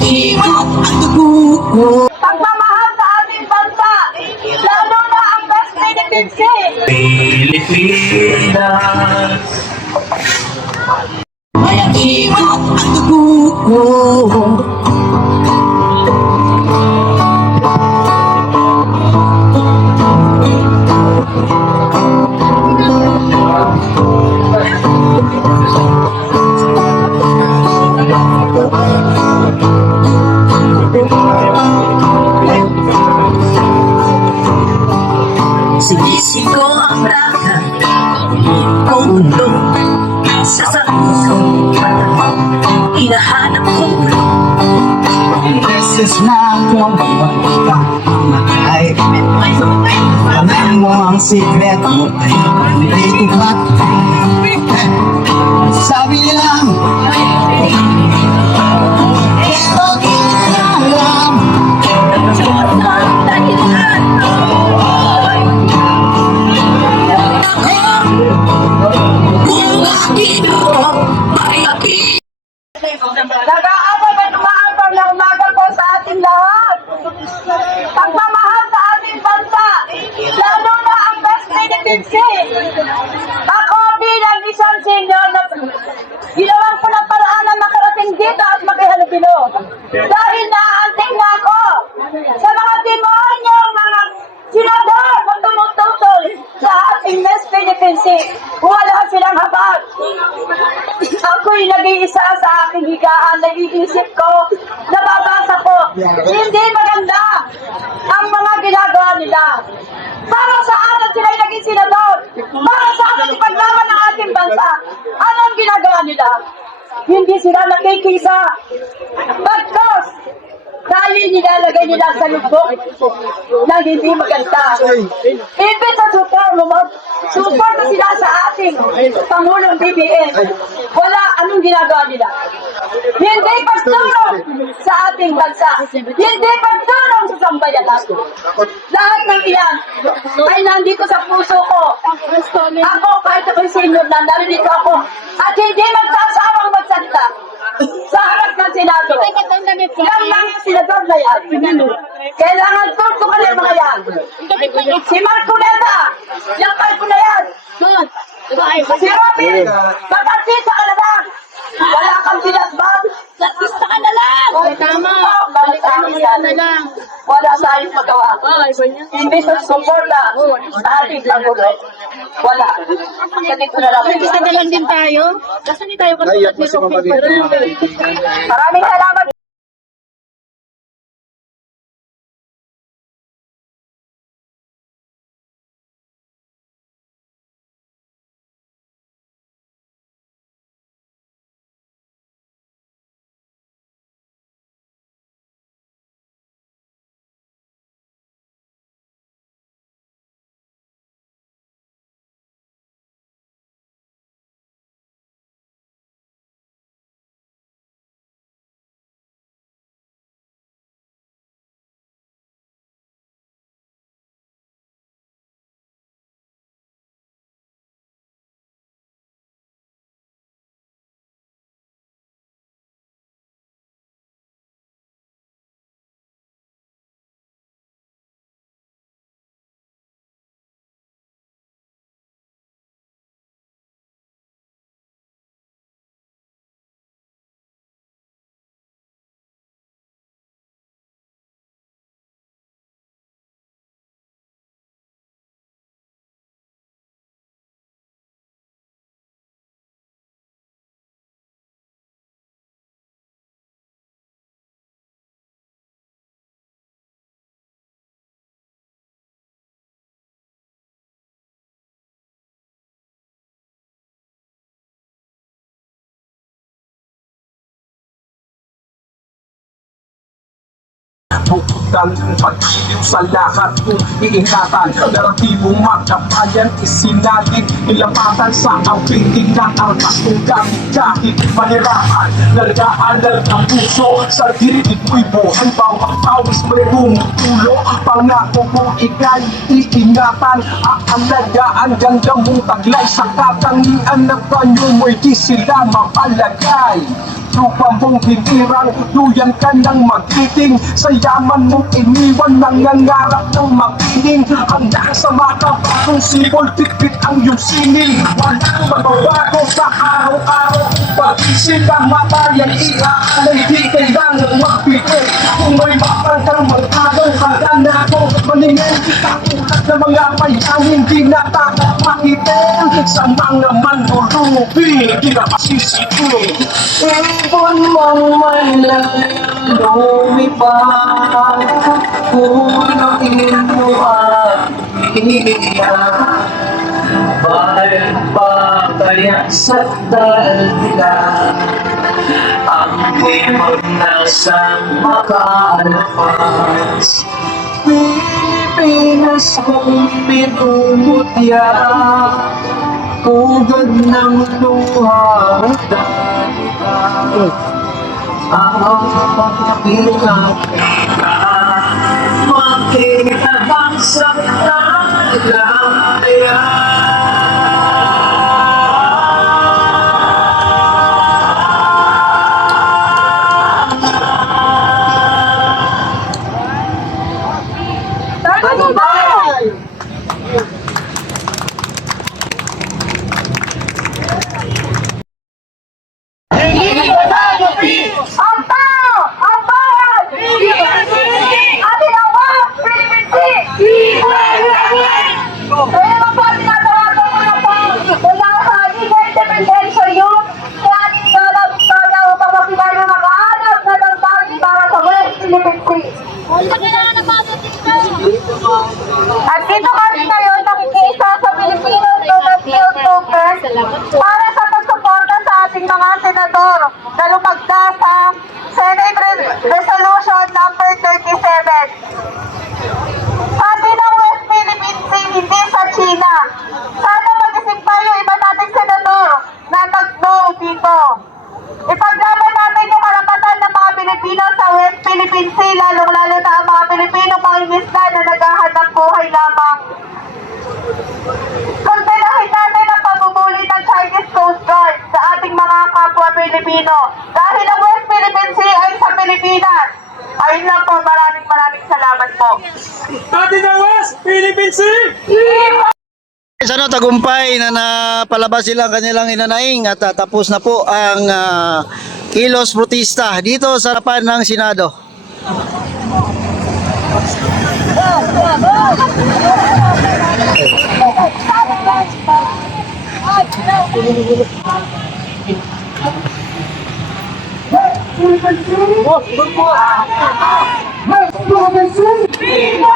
hirap at dugo ko. Pagmamahal sa ating bansa, lalo na ang West Philippine Sea. Pilipinas. Kaya hirap at dugo ko. Sinisig ko ang dagat, kung mundo sa sarong hinahanap ko. Beses na akong pagkakamay, alam mo ang sikreto ay dito ba't sabi nilang pero di nila alam. Nag-aabot at umaabot na umaga po sa ating lahat. Pagmamahal sa ating bansa, lalo na ang West Philippine Sea. Ako bilang isang senior na ginawan ko ng paraan na makarating dito at makihalubilo. Dahil naaanting na ako sa mga demonyong mga senador na tumututol sa ating West Philippine Sea. Wala silang habag. Ako'y nag-iisa sa aking higaan, nag-iisip ko, nababasa ko, hindi maganda ang mga ginagawa nila. Para saan at sila'y naging senador? Para saan at ipaglaban ng ating bansa? Anong ginagawa nila? Hindi sila nakikisa. Bagkos, dahil nilalagay nila sa lubok na hindi maganda. Ibig sa support na sila sa ating Pangulong BBM. Wala anong ginagawa nila. Hindi pagtulong sa ating bansa. Hindi pagtulong sa sambayanan. Lahat ng iyan ay nandito sa puso ko. Ako kahit ako'y senior na narinig ako at hindi magsasawang magsalita sa harap ng Senado. Yung mga senador na yan, kailangan tutukan yung mga yan. Si Marcoleta, yung palpo na yan. Si Robin, mag-artista ka na lang. Wala kang sinasbag. Artista ka na lang. Tama. Na lang. Wala tayong magawa. Hindi sa suporta sa ating Pangulo. Wala. Ganito na lang. Artista na lang din tayo. Kasi hindi tayo katulad ni Robin. Maraming salamat. Buktan pag-iliw sa lahat kung iingatan. Naratibong magkabayan isinagin, nilapatan sa amping ng armas kung gamit kahit manirahan. Nag-aalal ang puso sa dibdib mo'y buhay, bawang pawis may tumutulo. Pangako kong ika'y iingatan, aalagaan ganda mong taglay sa katangian na banyo mo'y di sila mapalagay. lupa mong hinirang, luyan ka ng magiting. Sa yaman mong iniwan, nangangarap ng makining. Handa sa mata, bagong sipol, tiktik ang iyong sining. Walang magbabago sa araw-araw, pag-isip ang mata, yan iaalay, di kailangan magbigay. Kung may mapang kang magkagaw, handa na ako maningin. Kakulat na mga bayanin, di natakot makitin. Sa mga manlulubi, di na masisipin. Ibon mong may layang lumipad, punuin mo at iiyak. Bakit ba kaya sa dalila ang ibon nasa makalabas? Pilipinas kong pinumutya, tugad ng luha at dalila. Ang pagkakita, makitabang sa talaya. Ano ba? Ang tao! Ang bayan! Atin ang mga Philippine Sea! Kaya nga po, tinatawagan ko na po mula sa Legal Dependencia Youth sa ating Victoria upang mapilay na nakahanap na ng tagi para sa West Philippine Sea. At dito kami ngayon nakikiisa sa Pilipinos Student Youth Movement para sa pagsuporta sa ating mga senador na lumagda sa Senate Resolution number 37. Sabi ng West Philippine Sea, hindi sa China. Sana mag-isip tayo iba nating senador na nag-no dito. Ipaglaban natin yung karapatan ng mga Pilipino sa West Philippine Sea, lalong-lalo na ang mga Pilipino pangingisda na naghahanap buhay lamang. Kontenahin natin ang pamumuli ng Chinese Coast Guard sa ating mga kapwa Pilipino. Dahil ang West Philippine Sea ay sa Pilipinas. Ayun lang po, maraming salamat po. Atin ang West Philippine Sea! Ano, tagumpay na napalabas sila ang kanilang inanaing at tapos na po ang kilos protesta dito sa harapan ng Senado. Viva